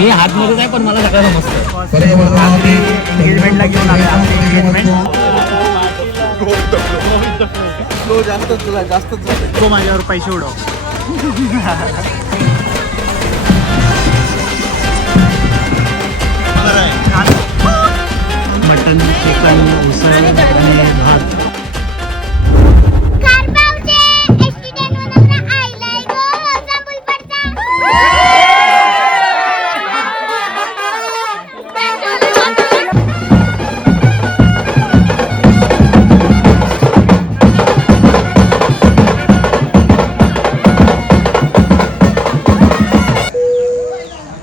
मी हात मध्ये आहे पण मला सगळं समजतं. एंगेजमेंटला घेऊन आले आपली एंगेजमेंट. जास्तच तो माझ्यावर पैसे उडव. मटन, चिकन, उसळ आणि भात.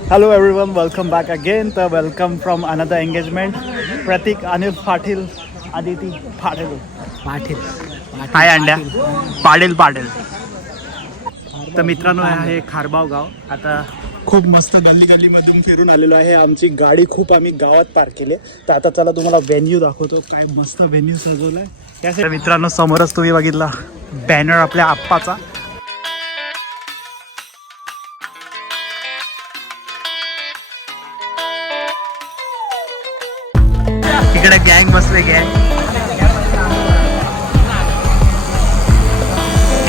Hello everyone, welcome back again. The welcome from another engagement. Pratik, Anil Patil, Aditi Patil. Hi अंड्या. पाटील. तर मित्रांनो आहे खारबाव गाव. आता खूप मस्त गल्लीमधून फिरून आलेलो आहे. आमची गाडी खूप आम्ही गावात पार्क केली. तर आता चला तुम्हाला व्हेन्यू दाखवतो. काय मस्त व्हेन्यू सजवलाय. त्यासाठी मित्रांनो समोरच तुम्ही बघितला बॅनर आपल्या आप्पाचा. इकडे गँग बसले. गँग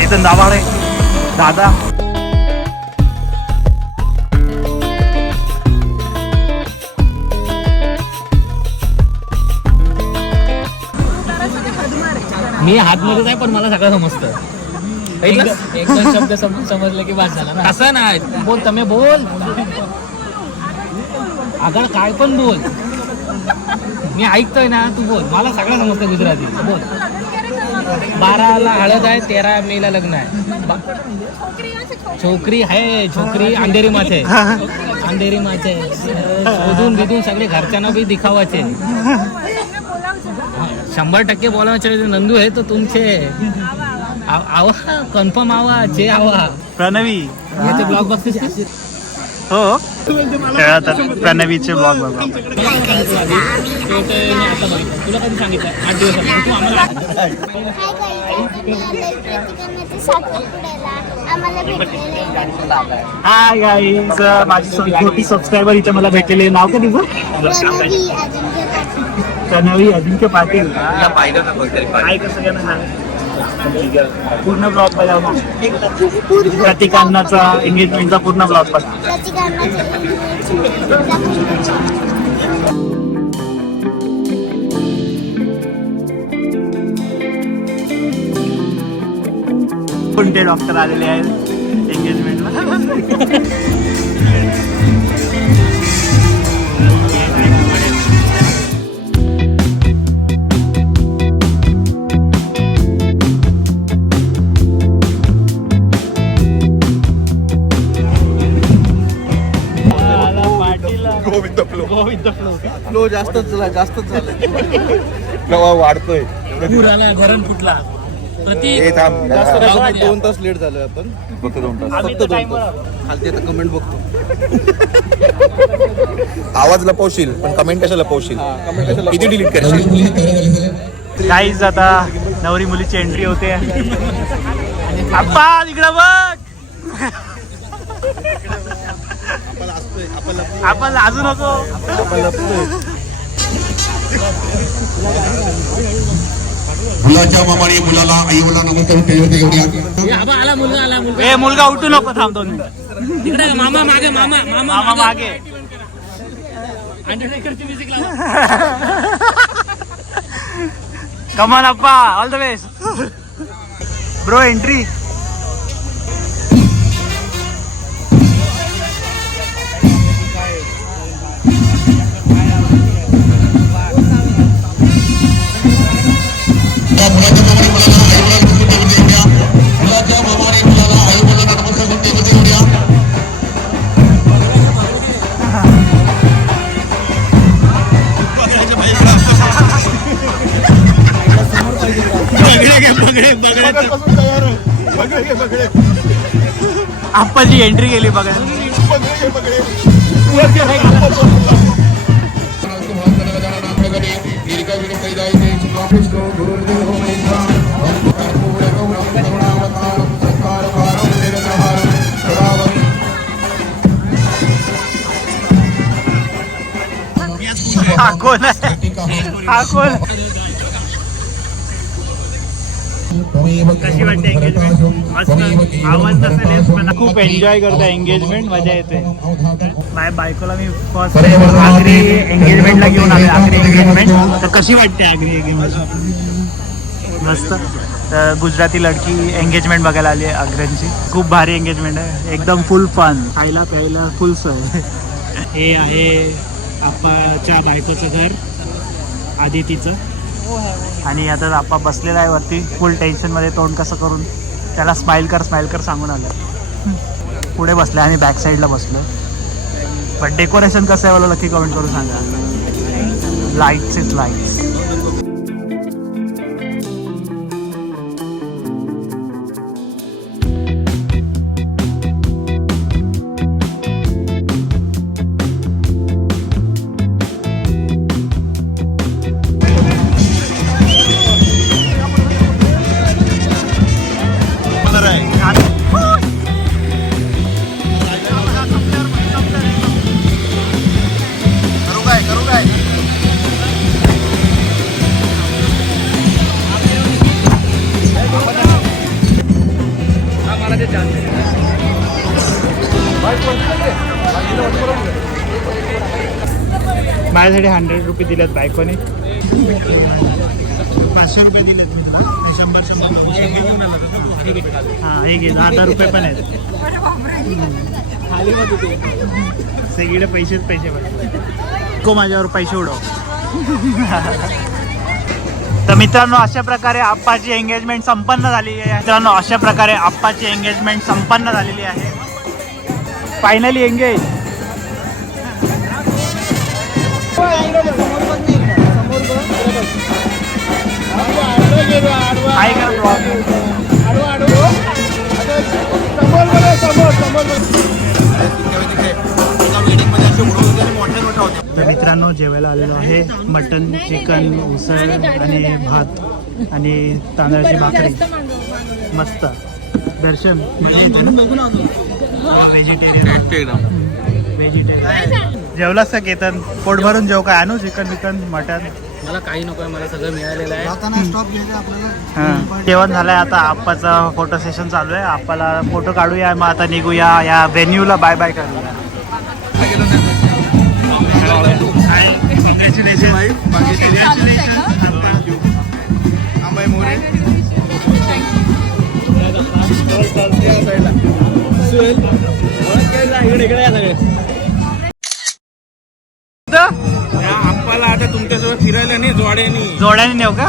इथून दाबाडे दादा. मी हात मध्ये आहे पण मला सगळं समजतं. एक दोन शब्द समजले की बस झाला ना. असं नाही बोल, तुम्ही बोल अगं काय पण बोल. मी ऐकतोय ना, तू बोल. मला सगळं समजतं गुजराती. बोल. 12ला हळद आहे, 13 मेला लग्न आहे. छोकरी आहे, छोकरी अंधेरी माथे. अंधेरी माथे शोधून बिधून सगळे घरच्यांना बी दिखावाचे. 100% बोलायचे. नंदू आहे तो तुमचे आवा कन्फर्म आवा जे आवा. प्रणवी याचे ब्लॉग बघतेस का? हो प्रणवीचे ब्लॉग बघा. तुला कधी सांगितलं 8 दिवस तू आम्हाला. हाय गाईज, माझी छोटी सबस्क्रायबर इथे मला भेटलेले. नाव का तुझं? प्रणवी अजिंक्य पाटील. काय कसं काय ना पूर्ण ब्लॉग बघा. प्रतीक अण्णाचा एंगेजमेंटचा पूर्ण ब्लॉग बघा. कोणते डॉक्टर आलेले आहेत एंगेजमेंटला. फ्लो जास्तच झालं. प्रवाह वाढतोय. धरण फुटला. प्रतीक 2 तास लेट झालं. आपण फक्त 2 तास. खालती आता कमेंट बघतो. आवाज लपवशील पण कमेंट कशा लपवशील? किती डिलीट करशील? गाईज आता नवरी मुलीची एंट्री होते. आप्पा तिकडं बघ. आपण लाजू नको. मुलाच्या मामाने मुलाला आई वडिलांना नमस्कार केले होते. आला मुलगा. ए मुलगा उठू नको, थांब 2 मिनिट. तिकडे मामा मागे. मामा मागे. अंडरटेकरची म्युझिक लावा. Come on Appa, all the best bro. Entry. आप्पाची एंट्री केली बघा. हा कोण आहे? हा कोण? कशी वाटते एंगेजमेंट? मस्त. आवाज नसेल येत पण खूप एन्जॉय करतो एंगेजमेंट, मजा येते. माझ्या बायकोला मी फर्स्ट टाइम आगरी एंगेजमेंटला घेऊन आले. आगरी एंगेजमेंट तर कशी वाटते आगरी एंगेजमेंट? मस्त. तर गुजराती लडकी एंगेजमेंट बघायला आली आहे आग्र्यांची. खूप भारी एंगेजमेंट आहे, एकदम फुल फन, खायला प्यायला फुल सोय. हे आहे आप्पाच्या बायकोचं घर, आदितीचं. आणि आता आप्पा बसलेला आहे वरती फुल टेन्शनमध्ये, तोंड कसं करून त्याला स्माईल कर सांगून आलं. पुढे बसले, आम्ही बॅक साईडला बसलो. पण डेकोरेशन कसं आहे मला नक्की कमेंट करून सांगा. Lights is lights. माझ्यासाठी 100 रुपये दिलेत बायकोने. 500 रुपये दिलेत. 100 हां हे घे. 10 रुपये पण आहेत. सगळीकडे पैसेच पैसे पाहिजे. को माझ्यावर पैसे उडव. तर मित्रांनो अशा प्रकारे आप्पाची एंगेजमेंट संपन्न झालेली आहे. मित्रांनो अशा प्रकारे आप्पाची एंगेजमेंट संपन्न झालेली आहे. Finally engage. काय तर मित्रांनो जेवायला आलेलो आहे. मटन, चिकन, उसळ आणि भात आणि तांदळाची भाकरी. मस्त. दर्शन व्हेजिटेरियन जेवलास का केतन? पोट भरून जेव. काय आणू? चिकन बिकन मटन? मला काही नको आहे, मला सगळं मिळालेलं आहे. हां जेवण झालंय. आता आप्पाचा फोटो सेशन चालू आहे. आप्पाला फोटो काढूया, मग आता निघूया या व्हेन्यूला. बाय बाय करूया. आप्पाला आता तुमच्यासोबत फिरायला नाही, जोड्याने नेऊ का?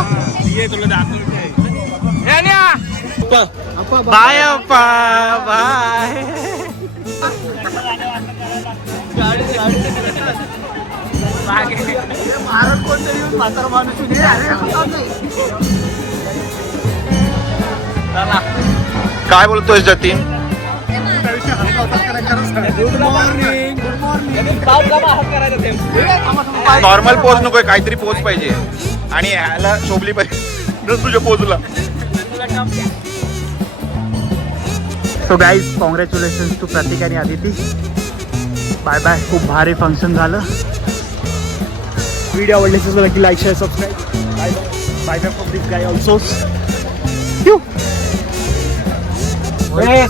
ये तुला दाखवते. बाय अप्पा बाय. काय बोलतोय जतीन? नॉर्मल पोज नकोय, काहीतरी पोज पाहिजे. आणि ह्याला शोभली पाहिजे तुझ्या पोजला. सो गाईज कॉंग्रॅच्युलेशन्स टू प्रतीक आणि आदिती. Bye bye. खूप भारी फंक्शन झालं. व्हिडिओ आवडले असेल तर नक्की like share subscribe. Bye bye. Bye bye from this guy also.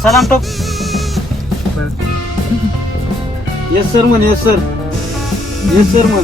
सलाम टोक. येस सर म्हण. येस सर म्हण.